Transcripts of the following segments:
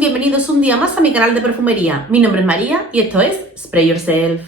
y bienvenidos un día más a mi canal de perfumería. Mi nombre es María y esto es Spray Yourself.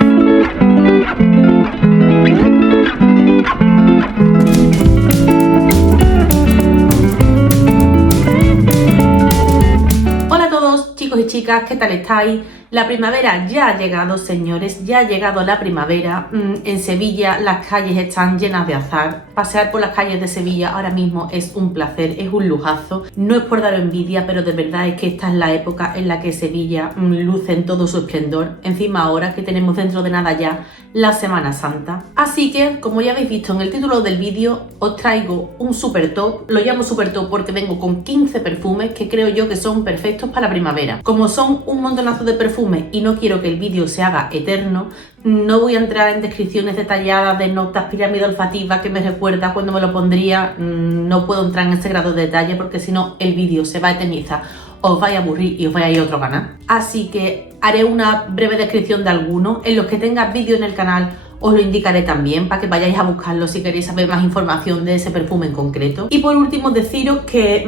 Hola a todos, chicos y chicas, ¿qué tal estáis? La primavera ya ha llegado, señores, ya ha llegado la primavera. En Sevilla las calles están llenas de azahar. Pasear por las calles de Sevilla ahora mismo es un placer, es un lujazo. No es por dar envidia, pero de verdad es que esta es la época en la que Sevilla luce en todo su esplendor. Encima ahora que tenemos dentro de nada ya la Semana Santa. Así que, como ya habéis visto en el título del vídeo, os traigo un super top. Lo llamo super top porque vengo con 15 perfumes que creo yo que son perfectos para la primavera. Como son un montonazo de perfumes y no quiero que el vídeo se haga eterno, no voy a entrar en descripciones detalladas de notas, pirámide olfativa que me recuerda cuando me lo pondría. No puedo entrar en ese grado de detalle porque si no el vídeo se va a eternizar, os vais a aburrir y os vais a ir a otro canal. Así que haré una breve descripción de algunos. En los que tenga vídeo en el canal os lo indicaré también para que vayáis a buscarlo si queréis saber más información de ese perfume en concreto. Y por último deciros que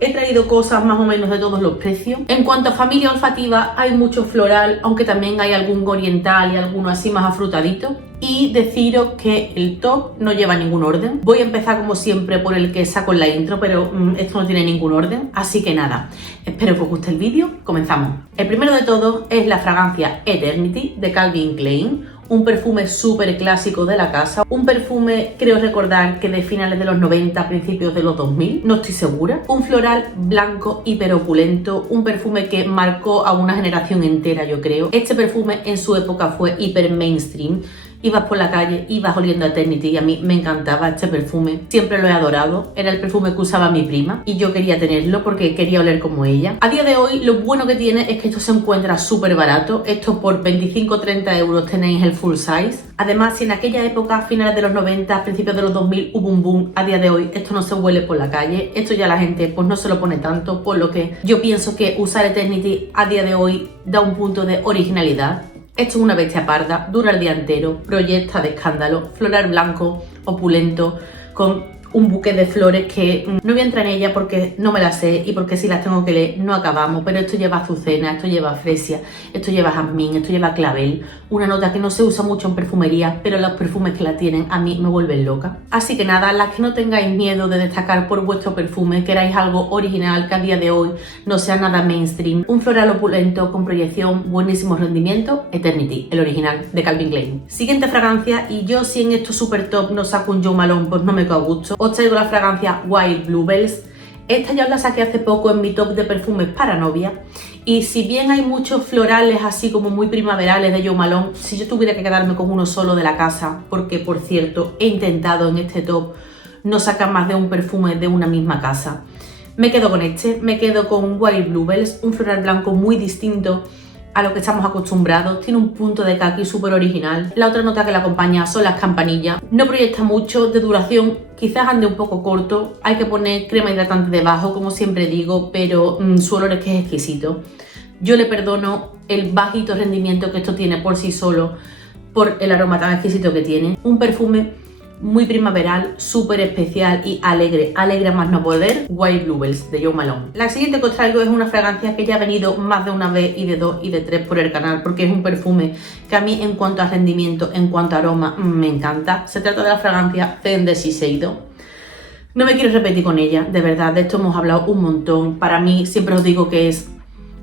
he traído cosas más o menos de todos los precios. En cuanto a familia olfativa hay mucho floral, aunque también hay algún oriental y alguno así más afrutadito. Y deciros que el top no lleva ningún orden. Voy a empezar como siempre por el que saco en la intro, pero esto no tiene ningún orden. Así que nada, espero que os guste el vídeo. Comenzamos. El primero de todos es la fragancia Eternity de Calvin Klein. Un perfume súper clásico de la casa, un perfume creo recordar que de finales de los 90, principios de los 2000, no estoy segura. Un floral blanco hiperopulento, un perfume que marcó a una generación entera, yo creo. Este perfume en su época fue hiper mainstream. Ibas por la calle, ibas oliendo a Eternity y a mí me encantaba este perfume. Siempre lo he adorado. Era el perfume que usaba mi prima y yo quería tenerlo porque quería oler como ella. A día de hoy lo bueno que tiene es que esto se encuentra súper barato. Esto por 25-30 euros tenéis el full size. Además, si en aquella época, finales de los 90, principios de los 2000, hubo un boom, a día de hoy esto no se huele por la calle. Esto ya la gente pues no se lo pone tanto, por lo que yo pienso que usar Eternity a día de hoy da un punto de originalidad. Esto es una bestia parda, dura el día entero, proyecta de escándalo, floral blanco, opulento, con un buque de flores que no voy a entrar en ella porque no me las sé y porque si las tengo que leer no acabamos, pero esto lleva azucena, esto lleva fresia, esto lleva jazmín, esto lleva clavel, una nota que no se usa mucho en perfumería, pero los perfumes que la tienen a mí me vuelven loca. Así que nada, las que no tengáis miedo de destacar por vuestro perfume, queráis algo original que a día de hoy no sea nada mainstream, un floral opulento con proyección, buenísimo rendimiento, Eternity, el original de Calvin Klein. Siguiente fragancia, y yo si en esto super top no saco un Jo Malone pues no me quedo a gusto. Os traigo la fragancia Wild Bluebells. Esta ya os la saqué hace poco en mi top de perfumes para novia. Y si bien hay muchos florales así como muy primaverales de Jo Malone, si yo tuviera que quedarme con uno solo de la casa, porque por cierto he intentado en este top no sacar más de un perfume de una misma casa, me quedo con este, me quedo con Wild Bluebells, un floral blanco muy distinto a lo que estamos acostumbrados. Tiene un punto de kaki súper original. La otra nota que la acompaña son las campanillas. No proyecta mucho, de duración quizás ande un poco corto. Hay que poner crema hidratante debajo, como siempre digo, pero su olor es que es exquisito. Yo le perdono el bajito rendimiento que esto tiene por sí solo, por el aroma tan exquisito que tiene. Un perfume muy primaveral, súper especial y alegre, alegre más no poder, Wild Bluebells de Jo Malone. La siguiente que os traigo es una fragancia que ya ha venido más de una vez y de dos y de tres por el canal, porque es un perfume que a mí en cuanto a rendimiento, en cuanto a aroma, me encanta. Se trata de la fragancia Zen de Shiseido. No me quiero repetir con ella, de verdad, de esto hemos hablado un montón. Para mí siempre os digo que es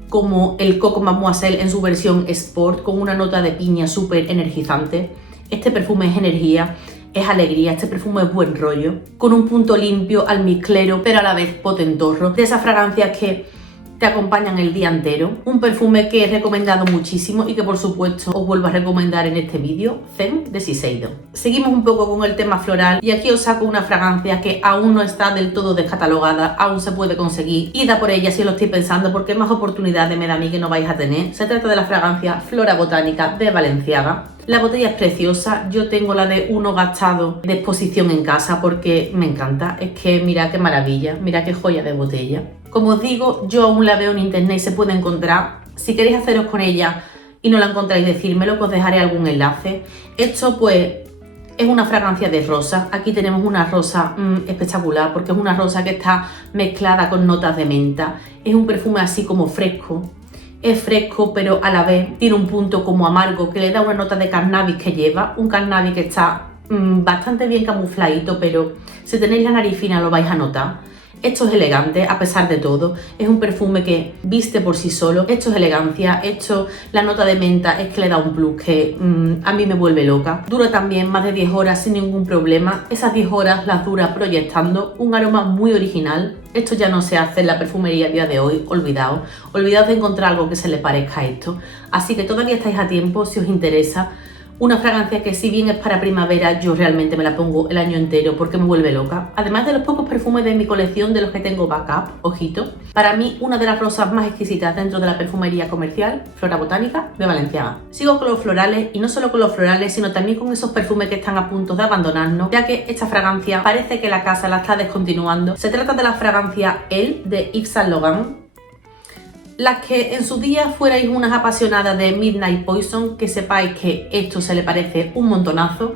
como el Coco Mademoiselle en su versión Sport, con una nota de piña súper energizante. Este perfume es energía, es alegría, este perfume es buen rollo, con un punto limpio, almizclero, pero a la vez potentorro, de esas fragancias que te acompañan el día entero. Un perfume que he recomendado muchísimo y que por supuesto os vuelvo a recomendar en este vídeo, Zen de Shiseido. Seguimos un poco con el tema floral y aquí os saco una fragancia que aún no está del todo descatalogada, aún se puede conseguir. Id a por ella si lo estoy pensando, porque más oportunidades me da a mí que no vais a tener. Se trata de la fragancia Flora Botánica de Balenciaga. La botella es preciosa, yo tengo la de uno gastado de exposición en casa porque me encanta. Es que mira qué maravilla, mira qué joya de botella. Como os digo, yo aún la veo en internet y se puede encontrar. Si queréis haceros con ella y no la encontráis, decírmelo, que os dejaré algún enlace. Esto pues Es una fragancia de rosa. Aquí tenemos una rosa espectacular porque es una rosa que está mezclada con notas de menta. Es un perfume así como fresco. Es fresco, pero a la vez tiene un punto como amargo que le da una nota de cannabis que lleva. Un cannabis que está bastante bien camufladito, pero si tenéis la nariz fina lo vais a notar. Esto es elegante a pesar de todo, es un perfume que viste por sí solo, esto es elegancia, la nota de menta es que le da un plus que a mí me vuelve loca. Dura también más de 10 horas sin ningún problema, esas 10 horas las dura proyectando, un aroma muy original. Esto ya no se hace en la perfumería a día de hoy, olvidaos de encontrar algo que se le parezca a esto. Así que todavía estáis a tiempo si os interesa. Una fragancia que si bien es para primavera, yo realmente me la pongo el año entero porque me vuelve loca. Además de los pocos perfumes de mi colección de los que tengo backup, ojito, para mí una de las rosas más exquisitas dentro de la perfumería comercial, Flora Botánica de Valenciaga. Sigo con los florales y no solo con los florales, sino también con esos perfumes que están a punto de abandonarnos, ya que esta fragancia parece que la casa la está descontinuando. Se trata de la fragancia Elle de Yves Saint Laurent. Las que en su día fuerais unas apasionadas de Midnight Poison, que sepáis que esto se le parece un montonazo.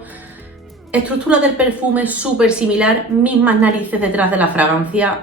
Estructura del perfume súper similar, mismas narices detrás de la fragancia.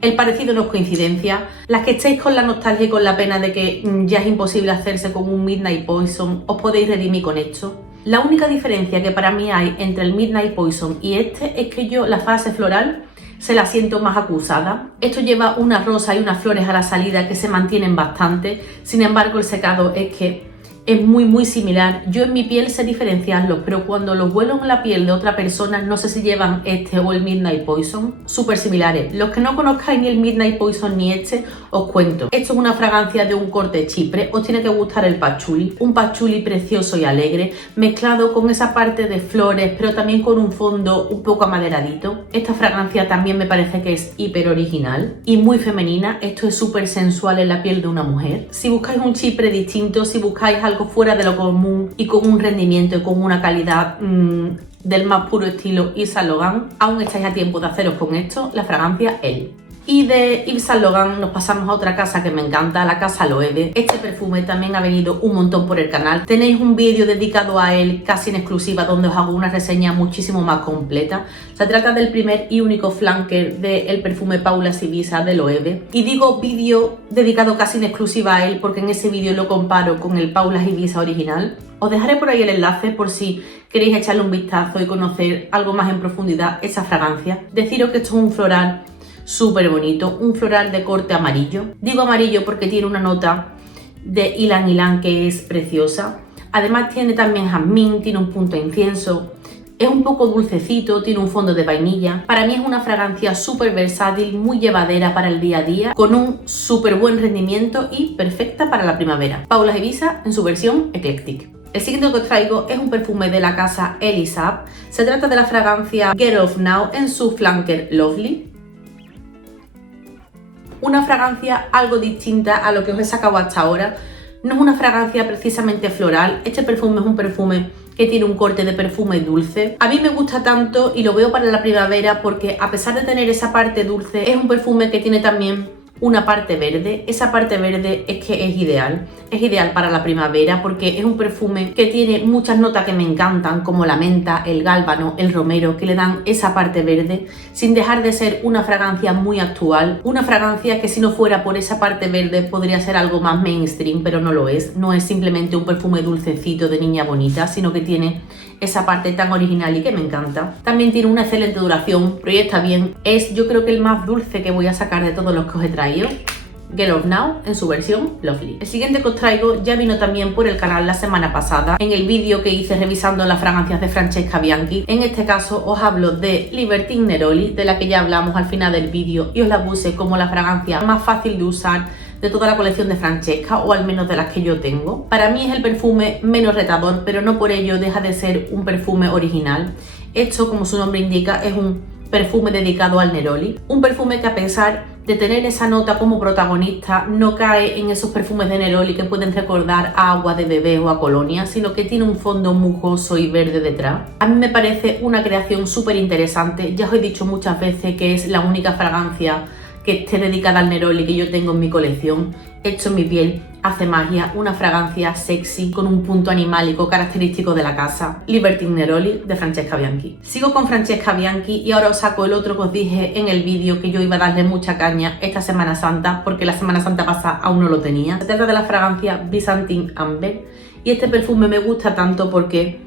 El parecido no es coincidencia. Las que estéis con la nostalgia y con la pena de que ya es imposible hacerse con un Midnight Poison, os podéis redimir con esto. La única diferencia que para mí hay entre el Midnight Poison y este es que yo la fase floral se la siento más acusada. Esto lleva unas rosas y unas flores a la salida que se mantienen bastante, sin embargo el secado es que es muy similar. Yo en mi piel sé diferenciarlos, pero cuando los huelo en la piel de otra persona no sé si llevan este o el Midnight Poison. Súper similares. Los que no conozcáis ni el Midnight Poison ni este, os cuento. Esto es una fragancia de un corte chipre, os tiene que gustar el patchouli. Un patchouli precioso y alegre, mezclado con esa parte de flores, pero también con un fondo un poco amaderadito. Esta fragancia también me parece que es hiper original y muy femenina. Esto es súper sensual en la piel de una mujer. Si buscáis un chipre distinto, si buscáis algo fuera de lo común y con un rendimiento y con una calidad del más puro estilo Yves Saint Laurent, aún estáis a tiempo de haceros con esto, la fragancia Elle. Y de Yves Saint Laurent nos pasamos a otra casa que me encanta, la casa Loewe. Este perfume también ha venido un montón por el canal. Tenéis un vídeo dedicado a él casi en exclusiva donde os hago una reseña muchísimo más completa. Se trata del primer y único flanker del perfume Paula Sivisa de Loewe. Y digo vídeo dedicado casi en exclusiva a él porque en ese vídeo lo comparo con el Paula Sivisa original. Os dejaré por ahí el enlace por si queréis echarle un vistazo y conocer algo más en profundidad esa fragancia. Deciros que esto es un floral súper bonito, un floral de corte amarillo. Digo amarillo porque tiene una nota de ylang ylang que es preciosa. Además tiene también jazmín, tiene un punto de incienso. Es un poco dulcecito, tiene un fondo de vainilla. Para mí es una fragancia súper versátil, muy llevadera para el día a día, con un súper buen rendimiento y perfecta para la primavera. Paula Sivisa en su versión Eclectic. El siguiente que os traigo es un perfume de la casa Elisab. Se trata de la fragancia Get Off Now en su flanker Lovely. Una fragancia algo distinta a lo que os he sacado hasta ahora. No es una fragancia precisamente floral. Este perfume es un perfume que tiene un corte de perfume dulce. A mí me gusta tanto y lo veo para la primavera porque a pesar de tener esa parte dulce, es un perfume que tiene también una parte verde. Esa parte verde es que es ideal para la primavera porque es un perfume que tiene muchas notas que me encantan, como la menta, el gálbano, el romero, que le dan esa parte verde, sin dejar de ser una fragancia muy actual, una fragancia que si no fuera por esa parte verde podría ser algo más mainstream, pero no lo es. No es simplemente un perfume dulcecito de niña bonita, sino que tiene esa parte tan original y que me encanta. También tiene una excelente duración, proyecta bien. Es yo creo que el más dulce que voy a sacar de todos los que os he traído. Get Off Now en su versión Lovely. El siguiente que os traigo ya vino también por el canal la semana pasada en el vídeo que hice revisando las fragancias de Francesca Bianchi. En este caso os hablo de Libertine Neroli, de la que ya hablamos al final del vídeo y os la puse como la fragancia más fácil de usar de toda la colección de Francesca, o al menos de las que yo tengo. Para mí es el perfume menos retador, pero no por ello deja de ser un perfume original. Esto, como su nombre indica, es un perfume dedicado al Neroli. Un perfume que a pesar de tener esa nota como protagonista, no cae en esos perfumes de Neroli que pueden recordar a agua de bebé o a colonia, sino que tiene un fondo mugoso y verde detrás. A mí me parece una creación súper interesante. Ya os he dicho muchas veces que es la única fragancia que esté dedicada al neroli que yo tengo en mi colección. Hecho en mi piel, hace magia, una fragancia sexy con un punto animálico característico de la casa. Libertine Neroli de Francesca Bianchi. Sigo con Francesca Bianchi y ahora os saco el otro que os dije en el vídeo que yo iba a darle mucha caña esta Semana Santa, porque la Semana Santa pasada aún no lo tenía. Se trata de la fragancia Byzantine Amber y este perfume me gusta tanto porque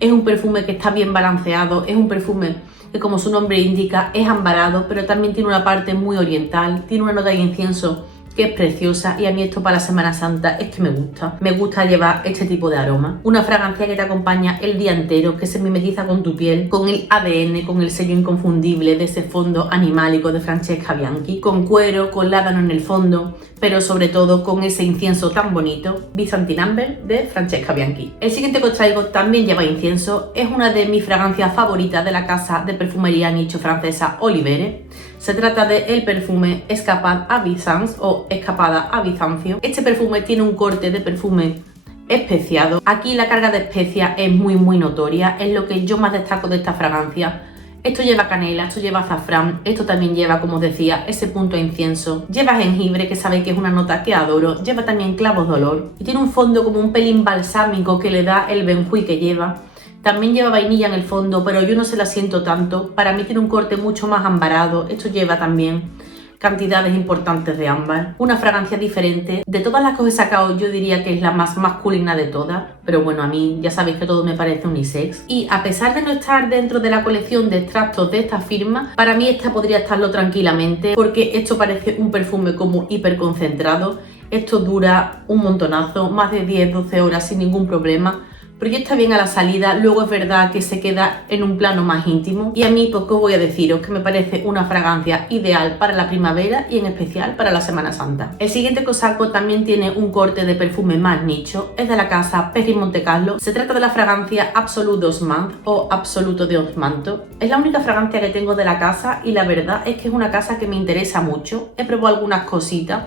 es un perfume que está bien balanceado, es un perfume que, como su nombre indica, es ambarado, pero también tiene una parte muy oriental, tiene una nota de incienso que es preciosa, y a mí esto para la Semana Santa es que me gusta llevar este tipo de aroma. Una fragancia que te acompaña el día entero, que se mimetiza con tu piel, con el ADN, con el sello inconfundible de ese fondo animálico de Francesca Bianchi, con cuero, con ládano en el fondo, pero sobre todo con ese incienso tan bonito, Byzantine Amber de Francesca Bianchi. El siguiente que os traigo también lleva incienso, es una de mis fragancias favoritas de la casa de perfumería nicho francesa Olivere. Se trata de el perfume Escapade à Byzance o Escapada a Bizancio. Este perfume tiene un corte de perfume especiado. Aquí la carga de especias es muy notoria, es lo que yo más destaco de esta fragancia. Esto lleva canela, esto lleva azafrán, esto también lleva, como os decía, ese punto de incienso. Lleva jengibre, que sabéis que es una nota que adoro. Lleva también clavos de olor y tiene un fondo como un pelín balsámico que le da el benjuí que lleva. También lleva vainilla en el fondo, pero yo no se la siento tanto. Para mí tiene un corte mucho más ambarado. Esto lleva también cantidades importantes de ámbar. Una fragancia diferente. De todas las que os he sacado, yo diría que es la más masculina de todas. Pero bueno, a mí ya sabéis que todo me parece unisex. Y a pesar de no estar dentro de la colección de extractos de esta firma, para mí esta podría estarlo tranquilamente, porque esto parece un perfume como hiperconcentrado. Esto dura un montonazo, más de 10-12 horas sin ningún problema. Proyecta bien a la salida, luego es verdad que se queda en un plano más íntimo, y a mí pues, ¿qué os voy a deciros? Que me parece una fragancia ideal para la primavera y en especial para la Semana Santa. El siguiente que os saco también tiene un corte de perfume más nicho, es de la casa Perry Montecarlo. Se trata de la fragancia Absolute d'Osmant o Absoluto de Osmanto. Es la única fragancia que tengo de la casa y la verdad es que es una casa que me interesa mucho. He probado algunas cositas.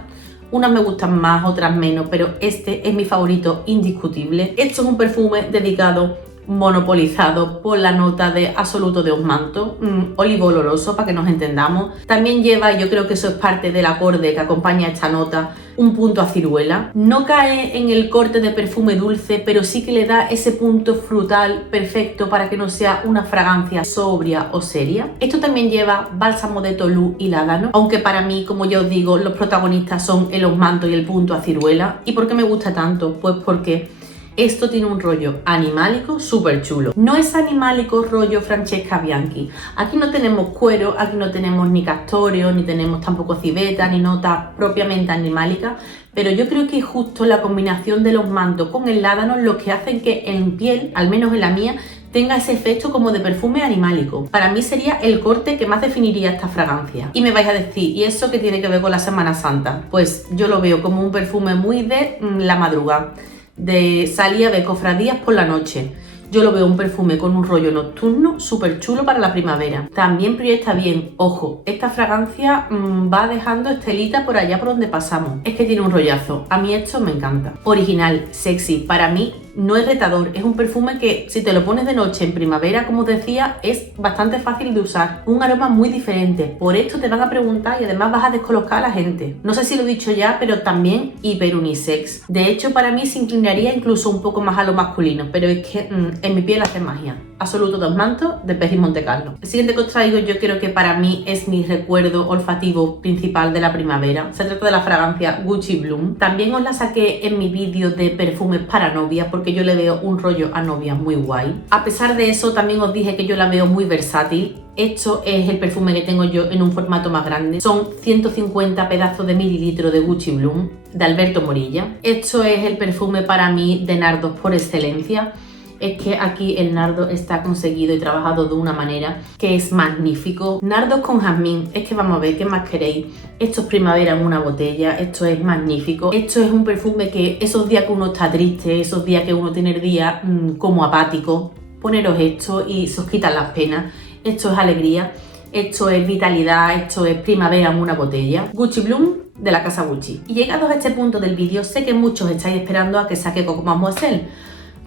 Unas me gustan más, otras menos, pero este es mi favorito indiscutible. Esto es un perfume dedicado, monopolizado por la nota de Absoluto de Osmanto, olivo oloroso para que nos entendamos. También lleva, yo creo que eso es parte del acorde que acompaña esta nota, un punto a ciruela. No cae en el corte de perfume dulce, pero sí que le da ese punto frutal perfecto para que no sea una fragancia sobria o seria. Esto también lleva bálsamo de tolú y ládano, aunque para mí, como yo os digo, los protagonistas son el osmanto y el punto a ciruela. ¿Y por qué me gusta tanto? Pues porque esto tiene un rollo animálico súper chulo. No es animálico rollo Francesca Bianchi. Aquí no tenemos cuero, aquí no tenemos ni castorio, ni tenemos tampoco civeta, ni notas propiamente animálicas. Pero yo creo que es justo la combinación de los mantos con el ládano lo que hacen que en piel, al menos en la mía, tenga ese efecto como de perfume animálico. Para mí sería el corte que más definiría esta fragancia. Y me vais a decir, ¿y eso qué tiene que ver con la Semana Santa? Pues yo lo veo como un perfume muy de la madrugada, de salida de cofradías por la noche. Yo lo veo un perfume con un rollo nocturno súper chulo para la primavera. También proyecta bien. Ojo, esta fragancia va dejando estelita por allá por donde pasamos. Es que tiene un rollazo. A mí esto me encanta. Original, sexy. Para mí no es retador. Es un perfume que si te lo pones de noche en primavera, como os decía, es bastante fácil de usar. Un aroma muy diferente. Por esto te van a preguntar y además vas a descolocar a la gente. No sé si lo he dicho ya, pero también hiper unisex. De hecho, para mí se inclinaría incluso un poco más a lo masculino, pero es que en mi piel hace magia. Absoluto de Osmanto de Perry Montecarlo. El siguiente que os traigo yo creo que para mí es mi recuerdo olfativo principal de la primavera. Se trata de la fragancia Gucci Bloom. También os la saqué en mi vídeo de perfumes para novias porque yo le veo un rollo a novia muy guay. A pesar de eso también os dije que yo la veo muy versátil. Esto es el perfume que tengo yo en un formato más grande. Son 150 pedazos de mililitros de Gucci Bloom de Alberto Morillo. Esto es el perfume para mí de nardos por excelencia. Es que aquí el nardo está conseguido y trabajado de una manera que es magnífico. Nardos con jazmín, es que vamos a ver, ¿qué más queréis? Esto es primavera en una botella, esto es magnífico. Esto es un perfume que esos días que uno está triste, esos días que uno tiene el día como apático, poneros esto y se os quitan las penas. Esto es alegría, esto es vitalidad, esto es primavera en una botella. Gucci Bloom de la casa Gucci. Y llegados a este punto del vídeo, sé que muchos estáis esperando a que saque Coco Mademoiselle.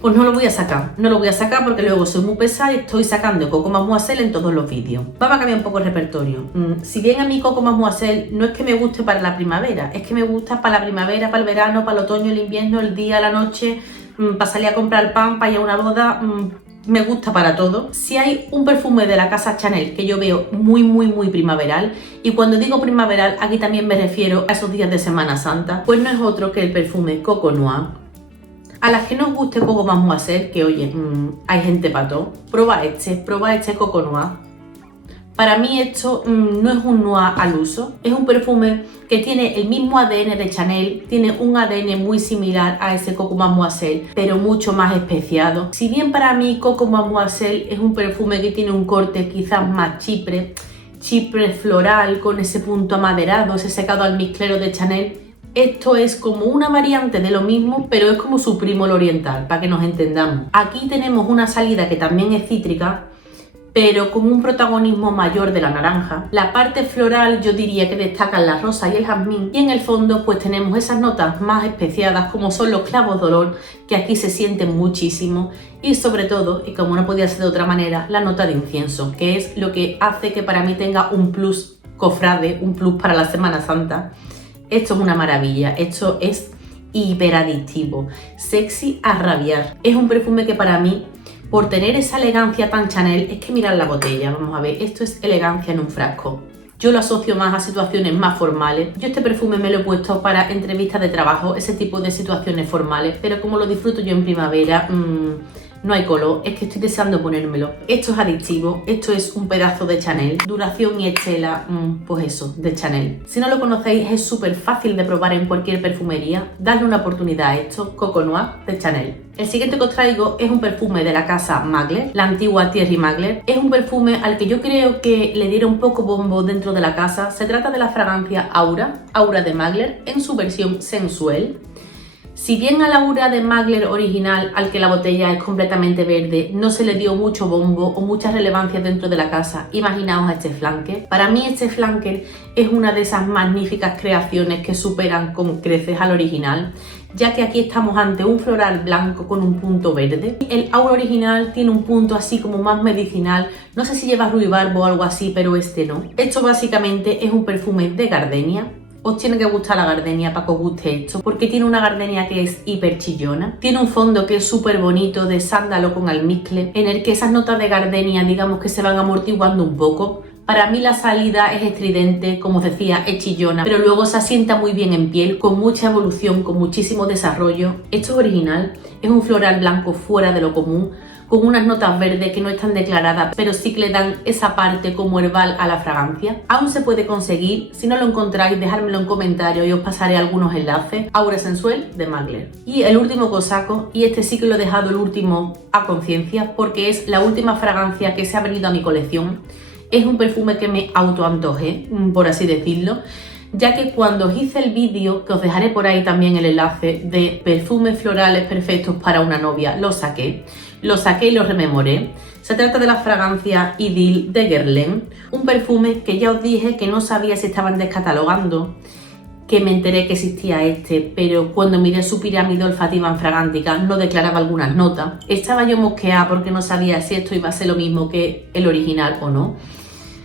pues no lo voy a sacar. No lo voy a sacar porque luego soy muy pesada y estoy sacando Coco Mademoiselle en todos los vídeos. Vamos a cambiar un poco el repertorio. Si bien a mí Coco Mademoiselle no es que me guste para la primavera, es que me gusta para la primavera, para el verano, para el otoño, el invierno, el día, la noche, para salir a comprar pan, para ir a una boda, me gusta para todo. Si hay un perfume de la casa Chanel que yo veo muy primaveral, y cuando digo primaveral aquí también me refiero a esos días de Semana Santa, pues no es otro que el perfume Coco Noir. A las que no os guste Coco Mademoiselle, que oye, hay gente para todo, prueba este Coco Noir. Para mí esto no es un noir al uso, es un perfume que tiene el mismo ADN de Chanel, tiene un ADN muy similar a ese Coco Mademoiselle, pero mucho más especiado. Si bien para mí Coco Mademoiselle es un perfume que tiene un corte quizás más chipre floral, con ese punto amaderado, ese secado almizclero de Chanel, esto es como una variante de lo mismo, pero es como su primo el oriental, para que nos entendamos. Aquí tenemos una salida que también es cítrica, pero con un protagonismo mayor de la naranja. La parte floral yo diría que destacan la rosa y el jazmín, y en el fondo pues tenemos esas notas más especiadas como son los clavos de olor, que aquí se sienten muchísimo, y sobre todo, y como no podía ser de otra manera, la nota de incienso, que es lo que hace que para mí tenga un plus cofrade, un plus para la Semana Santa. Esto es una maravilla, esto es hiperadictivo, sexy a rabiar. Es un perfume que para mí, por tener esa elegancia tan Chanel, es que mirad la botella, vamos a ver, esto es elegancia en un frasco. Yo lo asocio más a situaciones más formales. Yo este perfume me lo he puesto para entrevistas de trabajo, ese tipo de situaciones formales, pero como lo disfruto yo en primavera, no hay color, es que estoy deseando ponérmelo. Esto es adictivo, esto es un pedazo de Chanel, duración y estela, pues eso, de Chanel. Si no lo conocéis, es súper fácil de probar en cualquier perfumería. Dadle una oportunidad a esto, Coco Noir de Chanel. El siguiente que os traigo es un perfume de la casa Mugler, la antigua Thierry Mugler. Es un perfume al que yo creo que le dieron poco bombo dentro de la casa. Se trata de la fragancia Aura de Mugler, en su versión sensual. Si bien a la Aura de Mugler original, al que la botella es completamente verde, no se le dio mucho bombo o mucha relevancia dentro de la casa, imaginaos a este flanker. Para mí este flanker es una de esas magníficas creaciones que superan con creces al original, ya que aquí estamos ante un floral blanco con un punto verde. El Aura original tiene un punto así como más medicinal, no sé si lleva ruibarbo o algo así, pero este no. Esto básicamente es un perfume de gardenia. Os tiene que gustar la gardenia para que os guste esto, porque tiene una gardenia que es hiper chillona, tiene un fondo que es súper bonito de sándalo con almizcle, en el que esas notas de gardenia digamos que se van amortiguando un poco. Para mí la salida es estridente, como os decía, es chillona, pero luego se asienta muy bien en piel, con mucha evolución, con muchísimo desarrollo. Esto es original, es un floral blanco fuera de lo común, con unas notas verdes que no están declaradas, pero sí que le dan esa parte como herbal a la fragancia. Aún se puede conseguir, si no lo encontráis, dejármelo en comentarios y os pasaré algunos enlaces. Aura Sensual de Mugler. Y el último que os saco, y este sí que lo he dejado el último a conciencia, porque es la última fragancia que se ha venido a mi colección. Es un perfume que me autoantojé, por así decirlo, ya que cuando os hice el vídeo, que os dejaré por ahí también el enlace, de perfumes florales perfectos para una novia, lo saqué y lo rememoré. Se trata de la fragancia Idylle de Guerlain, un perfume que ya os dije que no sabía si estaban descatalogando, que me enteré que existía este, pero cuando miré su pirámide olfativa en fragántica no declaraba algunas notas. Estaba yo mosqueada porque no sabía si esto iba a ser lo mismo que el original o no.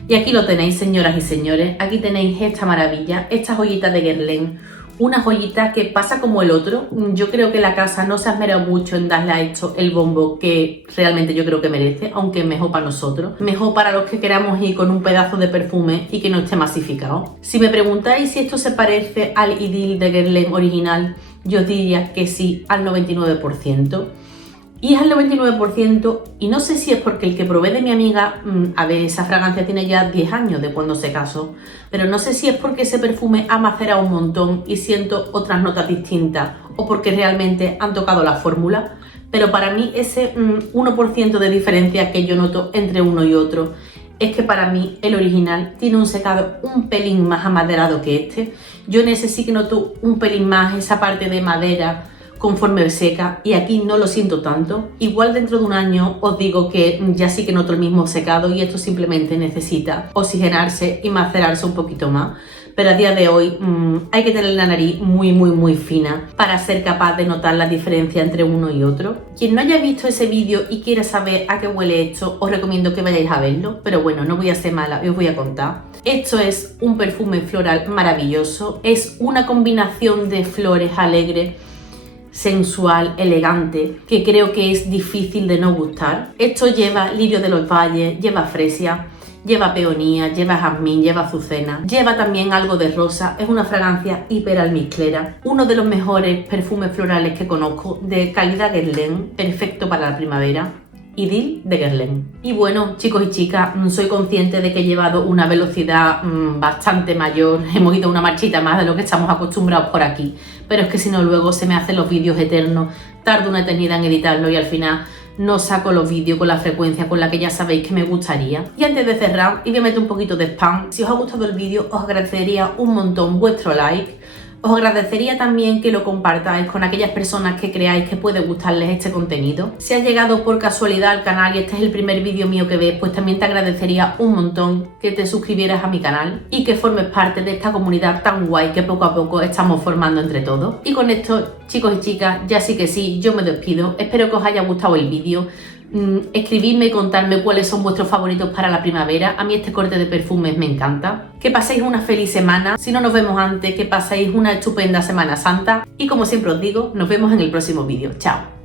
Y aquí lo tenéis, señoras y señores, aquí tenéis esta maravilla, esta joyita de Guerlain, una joyita que pasa como el otro. Yo creo que la casa no se ha esmerado mucho en darle a esto el bombo que realmente yo creo que merece, aunque mejor para nosotros, mejor para los que queramos ir con un pedazo de perfume y que no esté masificado. Si me preguntáis si esto se parece al Idylle de Guerlain original, yo diría que sí, al 99%. Y es al 99%, y no sé si es porque el que probé de mi amiga, a ver, esa fragancia tiene ya 10 años de cuando se casó, pero no sé si es porque ese perfume ha macerado un montón y siento otras notas distintas, o porque realmente han tocado la fórmula, pero para mí ese 1% de diferencia que yo noto entre uno y otro es que para mí el original tiene un secado un pelín más amaderado que este. Yo en ese sí que noto un pelín más esa parte de madera conforme seca, y aquí no lo siento tanto. Igual dentro de un año os digo que ya sí que noto el mismo secado y esto simplemente necesita oxigenarse y macerarse un poquito más, pero a día de hoy hay que tener la nariz muy fina para ser capaz de notar la diferencia entre uno y otro. Quien no haya visto ese vídeo y quiera saber a qué huele esto, os recomiendo que vayáis a verlo, pero bueno, no voy a ser mala y os voy a contar. Esto es un perfume floral maravilloso, es una combinación de flores alegres, sensual, elegante, que creo que es difícil de no gustar. Esto lleva lirio de los valles, lleva fresia, lleva peonía, lleva jazmín, lleva azucena, lleva también algo de rosa. Es una fragancia hiper almizclera, uno de los mejores perfumes florales que conozco, de calidad Guerlain, perfecto para la primavera. Idyll de Guerlain. Y bueno, chicos y chicas, soy consciente de que he llevado una velocidad bastante mayor, hemos ido una marchita más de lo que estamos acostumbrados por aquí, pero es que si no luego se me hacen los vídeos eternos, tardo una eternidad en editarlo y al final no saco los vídeos con la frecuencia con la que ya sabéis que me gustaría. Y antes de cerrar, y voy a meter un poquito de spam, si os ha gustado el vídeo os agradecería un montón vuestro like. Os agradecería también que lo compartáis con aquellas personas que creáis que puede gustarles este contenido. Si has llegado por casualidad al canal y este es el primer vídeo mío que ves, pues también te agradecería un montón que te suscribieras a mi canal y que formes parte de esta comunidad tan guay que poco a poco estamos formando entre todos. Y con esto, chicos y chicas, ya sí que sí, yo me despido. Espero que os haya gustado el vídeo. Escribidme y contadme cuáles son vuestros favoritos para la primavera. A mí este corte de perfumes me encanta. Que paséis una feliz semana. Si no nos vemos antes, que paséis una estupenda Semana Santa. Y como siempre os digo, nos vemos en el próximo vídeo. Chao.